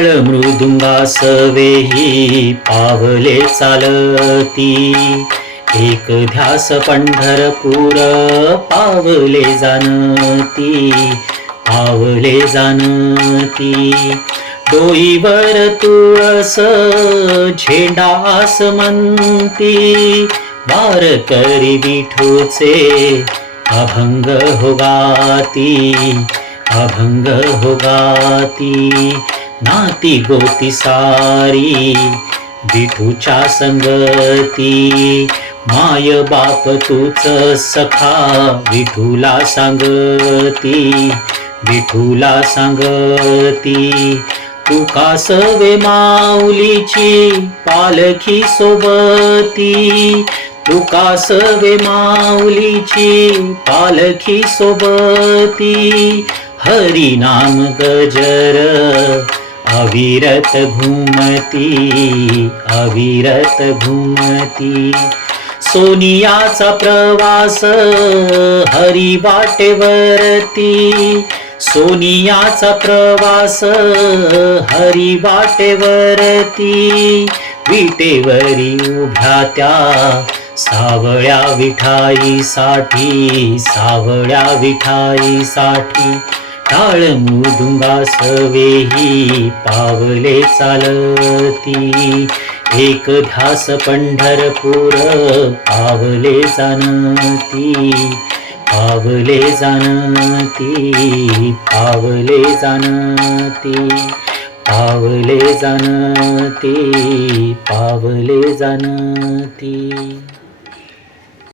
टाळ मृदुंगासवेही पावले चालती, एक ध्यास पंढरपूर पावले जाणती, पावले जाणती. डोईवर तुळस झेंडा आसमंती, वारकरी विठूचे अभंग हो गाती, अभंग हो गाती. नाती गोती सारी विठूच्या संगती, माय बाप तूच सखा विठूला सांगती, विठूला सांगती. तुका सवे माऊलीची पालखी सोबती, तुका सवे माऊलीची पालखी सोबती. हरी नाम गजर अविरत घुमती, अविरत घुमती. सोनियाचा प्रवास हरी वाटेवरती, सोनियाचा प्रवास हरी वाटेवरती. विटेवरी उभ्या त्या सावळ्या विठाईसाठी, सावळ्या विठाईसाठी. टाळ मृदुंगासवेही पावले चालती, एक ध्यास पंढरपूर पावले जाणती, पावले जाणती, पावले जाणती, पावले जाणती, पावले जाणती.